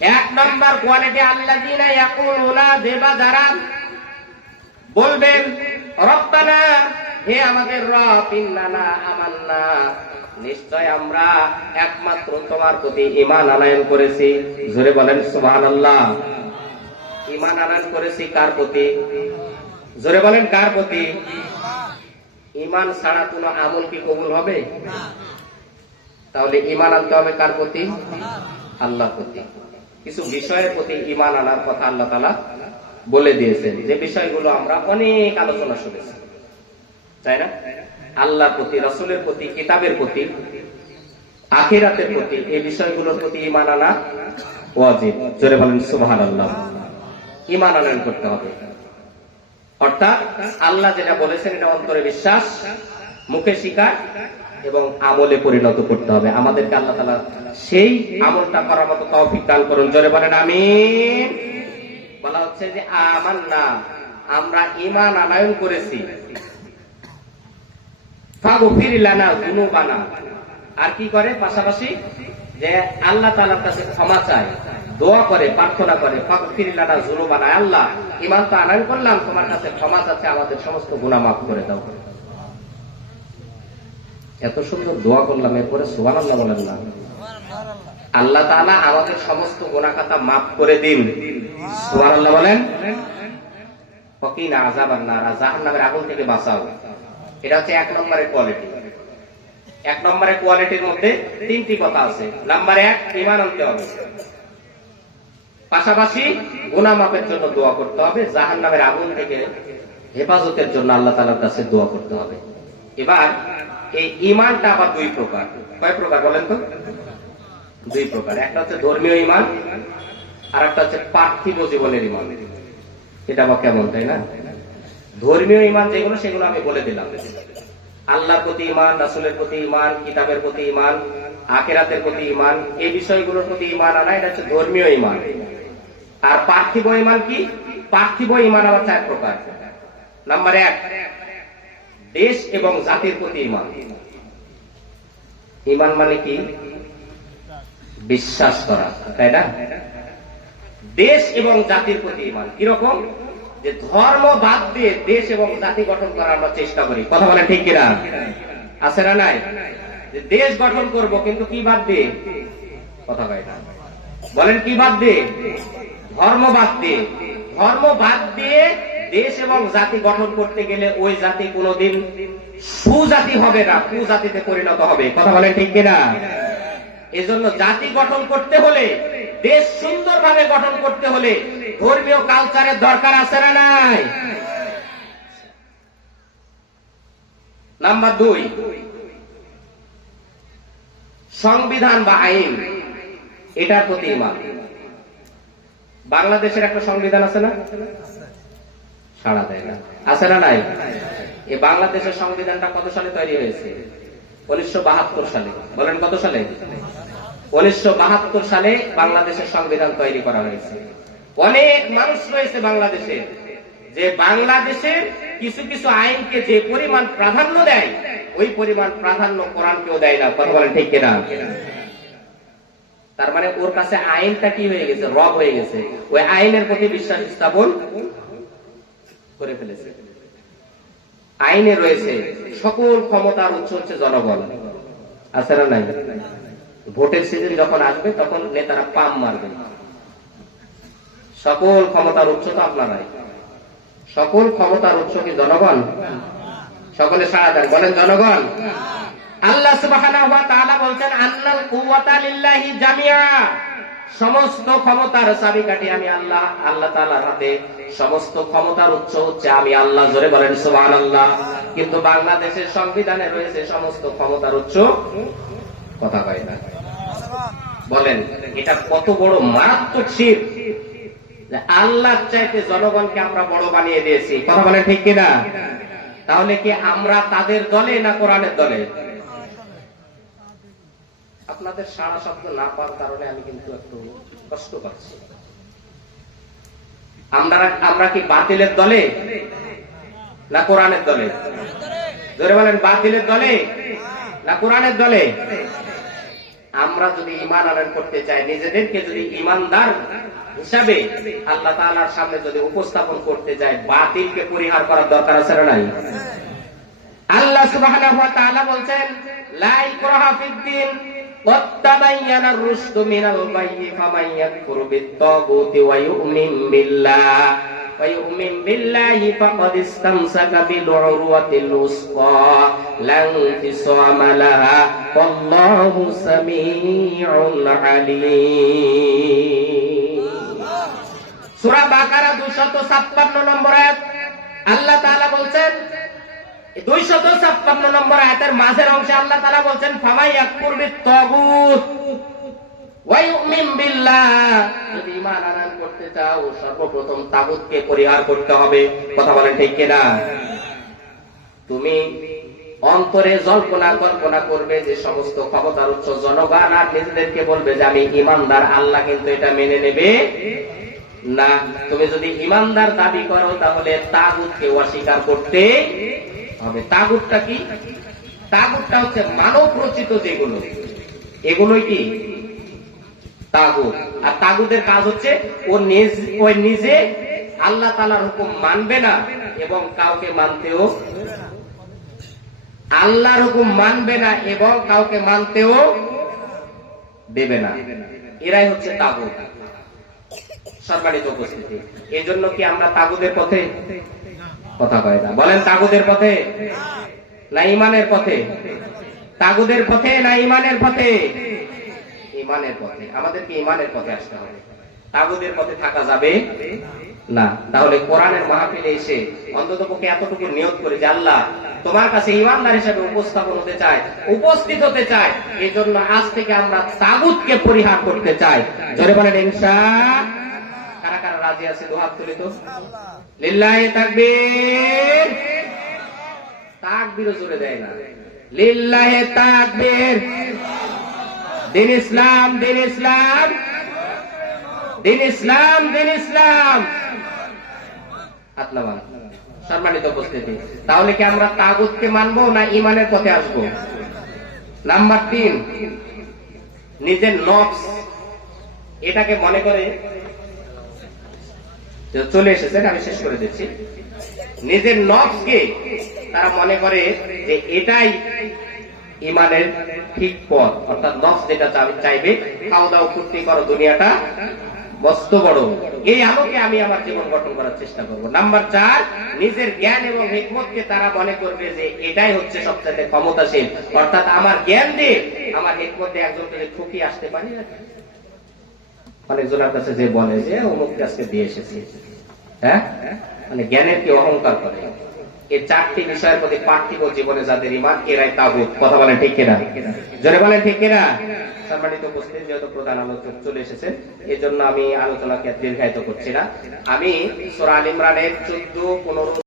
এক নম্বর কোয়ালিটি আল্লাহ দিনা ইয়াকুলুনা যে বা বলবেন রব্বানা হে আমাদের রব ইন্নানা আমান্না নিশ্চয় আমরা একমাত্র তোমার প্রতি ইমান আনায়ন করেছি। জোরে বলেন সুবহানাল্লাহ। ইমান আনায়ন করেছি কার প্রতি? জোরে বলেন কার প্রতি? ইমান ছাড়া কোনো আমল কি কবুল হবে? তাহলে ইমান আনতে হবে কার প্রতি? আল্লাহ প্রতি। কিছু বিষয়ের প্রতি ইমান আনার কথা আল্লাহ তালা বলে দিয়েছেন। যে বিষয়গুলো আমরা অনেক আলোচনা শুনেছি। তাই না? আল্লাহর প্রতি, রসুলের প্রতি, কিতাবের প্রতি, আখিরাতের প্রতি এই বিষয়গুলোর প্রতি ইমান আনা জোরে বলেন সুবহান আল্লাহ ইমান আনয়ন করতে হবে। অর্থাৎ আল্লাহ যেটা বলেছেন, এটা অন্তরে বিশ্বাস, মুখে স্বীকার এবং আমলে পরিণত করতে হবে। আমাদেরকে আল্লাহ তালা সেই আমলটা করার মতো তৌফিক দান করুন। জোরে বলেন আমি বলা হচ্ছে যে আমার না আমরা ইমান আনায়ন করেছি। আর কি করে? পাশাপাশি যে আল্লাহ তাআলার কাছে ক্ষমা চায়, দোয়া করে, প্রার্থনা করে, ফাগফির লানা যুনুবানা। আল্লাহ ইমান তো আনায়ন করলাম, তোমার কাছে ক্ষমা চাচ্ছে, আমাদের সমস্ত গুনাহ মাফ করে দাও। এত সুন্দর দোয়া করলাম, এরপরে সুবহানাল্লাহ বলেন না। আল্লাহ তাআলা আমাদের সমস্ত গুনাহ খাতা মাফ করে দিন। বলেন ইমান আনতে হবে। পাশাপাশি মাপের জন্য দোয়া করতে হবে। জাহান নামের আগুন থেকে হেফাজতের জন্য আল্লাহ তালার কাছে দোয়া করতে হবে। এবার এই ইমানটা আবার দুই প্রকার। কয় প্রকার বলেন তো? দুই প্রকার। একটা হচ্ছে ধর্মীয় ইমান আর একটা হচ্ছে পার্থিব জীবনের ইমান এটা আবার কেমন, তাই না? ধর্মীয় ইমান যেগুলো, সেগুলো আমি বলে দিলাম। আল্লাহর প্রতি ইমান রাসুলের প্রতি ইমান কিতাবের প্রতি ইমান আখেরাতের প্রতি ইমান এই বিষয়গুলোর প্রতি ইমান আনা, এটা হচ্ছে ধর্মীয় ইমান আর পার্থিব ইমান কি? পার্থিব ইমান আবার চার প্রকার। নাম্বার এক দেশ এবং জাতির প্রতি ইমান ইমান মানে কি? বিশ্বাস করা, তাই না? দেশ এবং জাতির প্রতি ইমান কীরকম? যে ধর্ম বাদ দিয়ে দেশ এবং জাতি গঠন করার আমরা চেষ্টা করি। কথা বলে ঠিক কিনা? আছে না নাই? যে দেশ গঠন করব, কিন্তু কি বাদ দিয়ে? কথা কয় না। বলেন কি বাদ দিয়ে? ধর্ম বাদ দিয়ে। ধর্ম বাদ দিয়ে দেশ এবং জাতি গঠন করতে গেলে ওই জাতি কোনোদিন সুজাতি হবে না, কুজাতিতে পরিণত হবে। কথা বলেন ঠিক কিনা? এজন্য জাতি গঠন করতে হলে, দেশ সুন্দরভাবে গঠন করতে হলে ধর্মীয় কালচারের দরকার আছে না নাই? নাম্বার দুই, সংবিধান বা আইন, এটার প্রতি ইমান। বাংলাদেশের একটা সংবিধান আছে না? সাড়া দেয় না। আছে না নাই? এই বাংলাদেশের সংবিধানটা কত সালে তৈরি হয়েছে? উনিশশো সালে। বলেন কত সালে? উনিশশো সালে বাংলাদেশের সংবিধান তৈরি করা হয়েছে। অনেক মানুষ রয়েছে বাংলাদেশে যে বাংলাদেশের কিছু কিছু আইনকে যে পরিমাণ প্রাধান্য দেয়, ওই পরিমাণ প্রাধান্য কোরআন কেউ দেয় না। কথা বলেন ঠিক কিনা? তার মানে ওর কাছে আইনটা কি হয়ে গেছে? রব হয়ে গেছে। ওই আইনের প্রতি বিশ্বাস স্থাপন করে ফেলেছে। আইনে রয়েছে, সকল ক্ষমতার উৎস হচ্ছে জনগণ। আছে না নাই? ভোটের সিজন যখন আসবে, তখন নেতারা পাম মারবে। সকল ক্ষমতার উৎস তো আপনারাই। সকল ক্ষমতার উৎস কি জনগণ? সকলে দেন। বলেন, জনগণ। আল্লাহ সুবহানাহু ওয়া তাআলা জামিয়া সমস্ত ক্ষমতার চাবিকাঠি আমি আল্লাহ আল্লাহ তাআলার হাতে। সমস্ত ক্ষমতার উৎস হচ্ছে আমি আল্লাহ, জোরে বলেন সুবহানাল্লাহ। কিন্তু বাংলাদেশের সংবিধানে রয়েছে সমস্ত ক্ষমতার উৎস। কথা কয় না। বলেন, এটা কত বড় মারাত্মক যে আল্লাহ চাইতে জনগণকে আমরা বড় বানিয়ে দিয়েছি। কথা বলেন ঠিক কিনা? তাহলে কি আমরা তাদের দলে না কোরআনের দলে? আপনাদের সারা শব্দ না পাওয়ার কারণে আমি কিন্তু একটু কষ্ট পাচ্ছি। আমরা আমরা কি বাতিলের দলে না কোরআনের দলে? জোরে বলেন, বাতিলের দলে না কোরআনের দলে? আমরা যদি ইমান আনয়ন করতে চাই, নিজেদেরকে যদি ইমানদার হিসাবে আল্লাহ তাআলার সামনে যদি উপস্থাপন করতে চাই, বাতিলকে পরিহার করার দরকার আছে না নাই? আল্লাহ তাআলা বলছেন, লা ইকরাহা ফিদ-দীন قد تبين الرشد من الغي فمن يكفر بالطاغوت ويؤمن بالله ويؤمن بالله فقد استمسك بالعروة الوثقى لا انفصام لها والله سميع عليم সূরা বাকারা 256 নম্বর আয়াত আল্লাহ তাআলা বলছেন দুইশত ছাপ্পান্ন নম্বর পরিহার করতে হবে। কথা বলেন ঠিক কিনা? তুমি অন্তরে জল্পনা, কল্পনা করবে যে সমস্ত ক্ষমতার উচ্চ জনগণ আর নিজেদেরকে বলবে যে, আমি ইমানদার আল্লাহ কিন্তু এটা মেনে নেবে না। তুমি যদি ইমানদার দাবি করো, তাহলে তাগুতকে অস্বীকার করতে হবে। তাগুতটা কি? তাগুতটা হচ্ছে মানব রচিত যেগুলো। এগুলোই কি? তাগুত। আর তাগুতের কাজ হচ্ছে ও নিজ ওই নিজে আল্লাহ তালার হুকুম মানবে না এবং কাউকে মানতেও আল্লাহর হুকুম মানবে না এবং কাউকে মানতেও দেবে না। এরাই হচ্ছে তাগুত। সম্মানিত উপস্থিতি। এই জন্য কি আমরা তাগুদের পথে কথা কয় না। বলেন তাগুদের পথে, না ইমানের পথে। তাগুদের পথে, না ইমানের পথে। ইমানের পথে। আমাদেরকে ইমানের পথে আসতে হবে। তাগুদের পথে থাকা যাবে না। তাহলে কোরআনের মাহফিলে এসে অন্তত পক্ষে এতটুকু নিয়োগ করে আল্লাহ তোমার কাছে ইমানদার হিসেবে উপস্থাপন হতে চায়, উপস্থিত হতে চায় এই জন্য আজ থেকে আমরা তাগুতকে পরিহার করতে চাই। জোরে বলেন, ইনশা রাজি আছে দোহাত তুলে তো। লিল্লাহি তাকবীর। তাকবীর জোরে দেয় না। লিল্লাহি তাকবীর। দিন ইসলাম দিন ইসলাম। দিন ইসলাম দিন ইসলাম। নামান। সম্মানিত উপস্থিতি। তাহলে কি আমরা তাগুতকে মানবো না ইমানের পথে আসব? নাম্বার তিন নিজের নফস এটাকে মনে করে চলে এসেছেন, আমি শেষ করে দিচ্ছি। নিজের নফসকে তারা মনে করে যে এটাই ইমানের ঠিক পথ। অর্থাৎ নফস যেটা চাইবে খাওয়া দাওয়া ফুর্তি করো, দুনিয়াটা মস্ত বড়। এই আলোকে আমি আমার জীবন গঠন করার চেষ্টা করব। নাম্বার চার, নিজের জ্ঞান এবং হিকমতকে তারা মনে করবে যে এটাই হচ্ছে সবচেয়ে ক্ষমতাশীল। অর্থাৎ আমার জ্ঞান দিয়ে আমার হিকমত দিয়ে একজনকে যে ঠকিয়ে আসতে পারি না অনেকজনের কাছে যে বলে যে অমুককে আজকে দিয়ে এসেছি। হ্যাঁ? মানে জ্ঞানের কি অহংকার করে? এই চারটি বিষয়ের প্রতি পার্থিব জীবনে যাদের ইমান এরাই তাগুত। কথা বলেন ঠিক কিনা? জোরে বলেন ঠিক কিনা? সম্মানিত উপস্থিত, যেহেতু প্রধান আলোচক চলে এসেছেন এই জন্য আমি আলোচনাকে দীর্ঘায়িত করছি না। আমি সোরা আল ইমরানের চোদ্দ, পনেরো